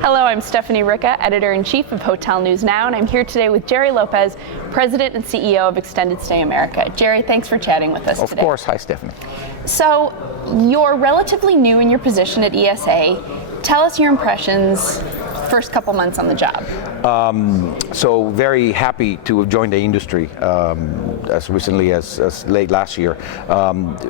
Hello, I'm Stephanie Ricca, Editor-in-Chief of Hotel News Now, and I'm here today with Gerry Lopez, President and CEO of Extended Stay America. Gerry, thanks for chatting with us today. Of course. Hi, Stephanie. So, you're relatively new in your position at ESA. Tell us your impressions first couple months on the job. So very happy to have joined the industry as recently as late last year.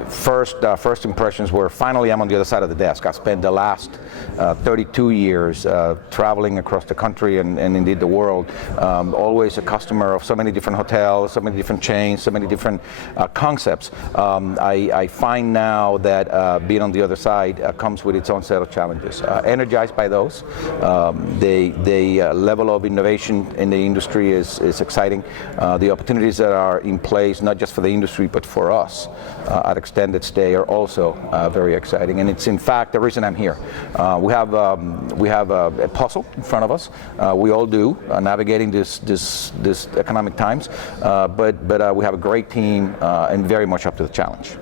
First impressions were finally I'm on the other side of the desk. I spent the last 32 years traveling across the country and indeed the world, always a customer of so many different hotels, so many different chains, so many different concepts. I find now that being on the other side comes with its own set of challenges. Energized by those. The level of innovation in the industry is exciting. The opportunities that are in place, not just for the industry, but for us at Extended Stay are also very exciting. And it's in fact the reason I'm here. We have a puzzle in front of us. We all do, navigating this economic times. But we have a great team and very much up to the challenge.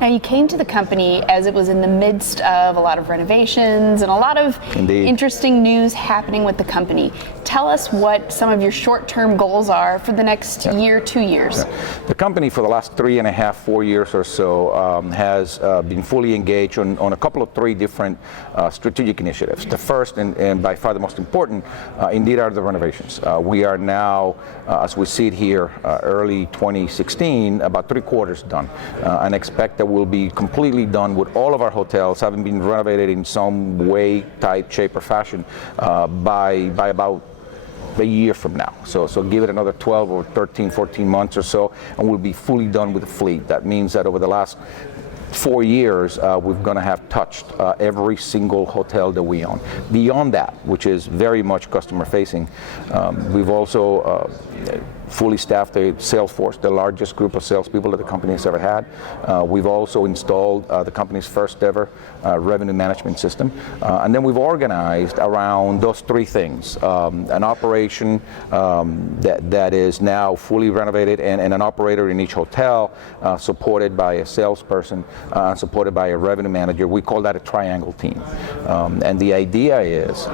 Now, you came to the company as it was in the midst of a lot of renovations and a lot of interesting news happening with the company. Tell us what some of your short-term goals are for the next year, 2 years. Yeah. The company for the last 3.5, 4 years or so has been fully engaged on a couple of three different strategic initiatives. The first and by far the most important indeed are the renovations. We are now, as we see it here, early 2016, about 3/4 done, and expect that we'll be completely done with all of our hotels having been renovated in some way, type, shape, or fashion by about a year from now. So give it another 12 or 13, 14 months or so, and we'll be fully done with the fleet. That means that over the last 4 years, we're going to have touched every single hotel that we own. Beyond that, which is very much customer facing, we've also fully staffed a sales force, the largest group of salespeople that the company has ever had. We've also installed the company's first ever revenue management system. And then we've organized around those three things, an operation that is now fully renovated and an operator in each hotel, supported by a salesperson, supported by a revenue manager. We call that a triangle team. And the idea is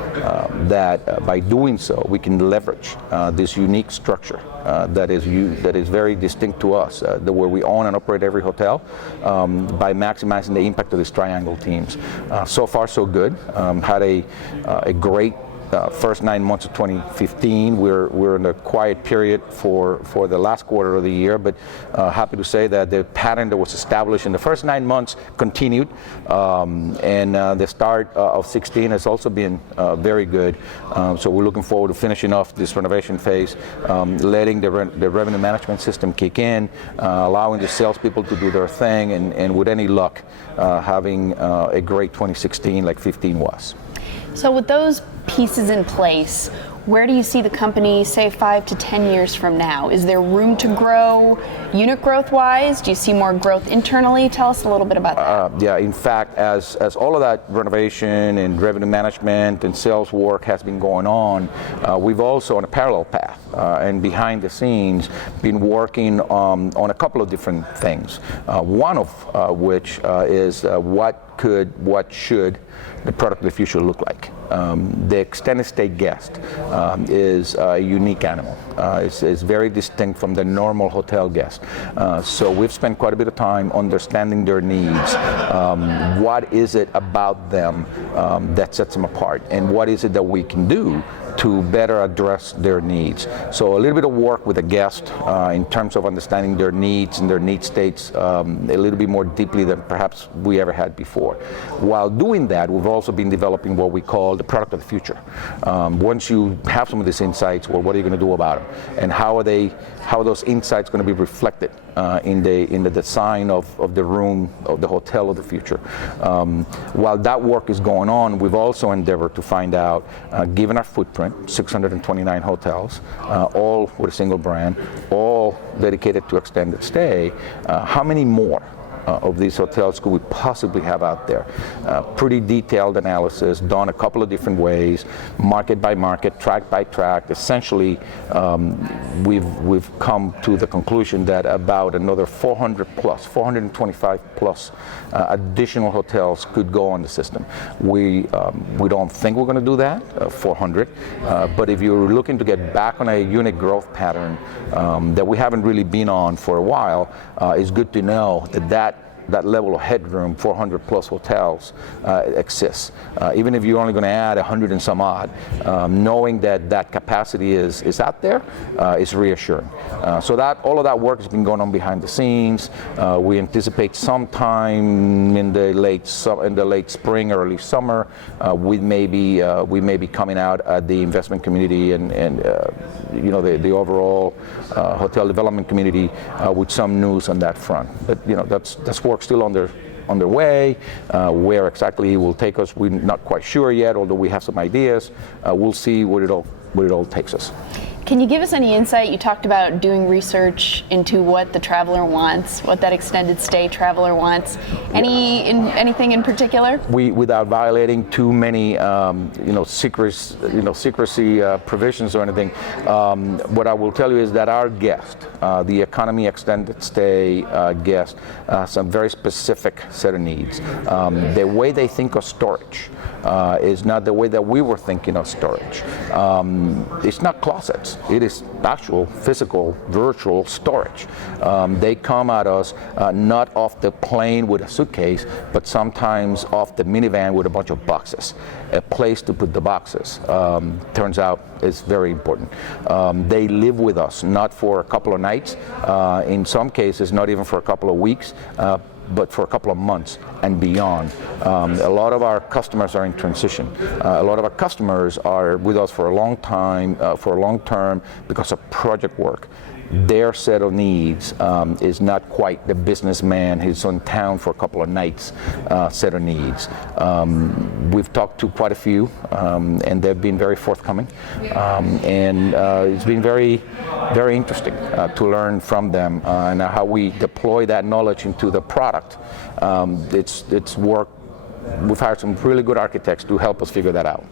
that by doing so, we can leverage this unique structure that is very distinct to us, where we own and operate every hotel, by maximizing the impact of these triangle teams. So far, so good. Had a great first 9 months of 2015. We're in a quiet period for the last quarter of the year, but happy to say that the pattern that was established in the first 9 months continued, and the start of 16 has also been very good. So we're looking forward to finishing off this renovation phase, letting the revenue management system kick in, allowing the salespeople to do their thing, and with any luck, having a great 2016 like 15 was. So with those pieces in place, where do you see the company, say, 5 to 10 years from now? Is there room to grow unit growth-wise? Do you see more growth internally? Tell us a little bit about that. Yeah, in fact, as all of that renovation and revenue management and sales work has been going on, we've also, on a parallel path and behind the scenes, been working on a couple of different things. One of which is what should the product of the future look like. The extended stay guest is a unique animal. It's very distinct from the normal hotel guest. So we've spent quite a bit of time understanding their needs. What is it about them that sets them apart? And what is it that we can do to better address their needs? So a little bit of work with the guest in terms of understanding their needs and their need states a little bit more deeply than perhaps we ever had before. While doing that, we've also been developing what we call the product of the future. Once you have some of these insights, well, what are you going to do about them? And how are those insights going to be reflected in the design of the room, of the hotel of the future? While that work is going on, we've also endeavored to find out, given our footprint, 629 hotels, all with a single brand, all dedicated to extended stay, how many more of these hotels could we possibly have out there? Pretty detailed analysis, done a couple of different ways, market by market, track by track. Essentially, we've come to the conclusion that about another 425 plus additional hotels could go on the system. We don't think we're going to do that, 400, but if you're looking to get back on a unit growth pattern that we haven't really been on for a while, it's good to know that level of headroom, 400 plus hotels, exists. Even if you're only going to add 100 and some odd, knowing that capacity is out there is reassuring. So that all of that work has been going on behind the scenes. We anticipate sometime in the late spring, early summer, we may be coming out at the investment community and the overall hotel development community with some news on that front. But that's work still underway. Where exactly it will take us, we're not quite sure yet, although we have some ideas. We'll see where it all takes us. Can you give us any insight? You talked about doing research into what the traveler wants, what that extended stay traveler wants. Anything in particular? Without violating too many, secrecy provisions or anything, what I will tell you is that our guest, the economy extended stay guest, has a very specific set of needs. The way they think of storage is not the way that we were thinking of storage. It's not closets. It is actual, physical, virtual storage. They come at us not off the plane with a suitcase, but sometimes off the minivan with a bunch of boxes. A place to put the boxes, turns out, is very important. They live with us, not for a couple of nights, in some cases not even for a couple of weeks, but for a couple of months and beyond. A lot of our customers are in transition. A lot of our customers are with us for a long time, for a long term, because of project work. Their set of needs is not quite the businessman who's in town for a couple of nights set of needs. We've talked to quite a few, and they've been very forthcoming, and it's been very, very interesting to learn from them and how we deploy that knowledge into the product. It's work. We've hired some really good architects to help us figure that out.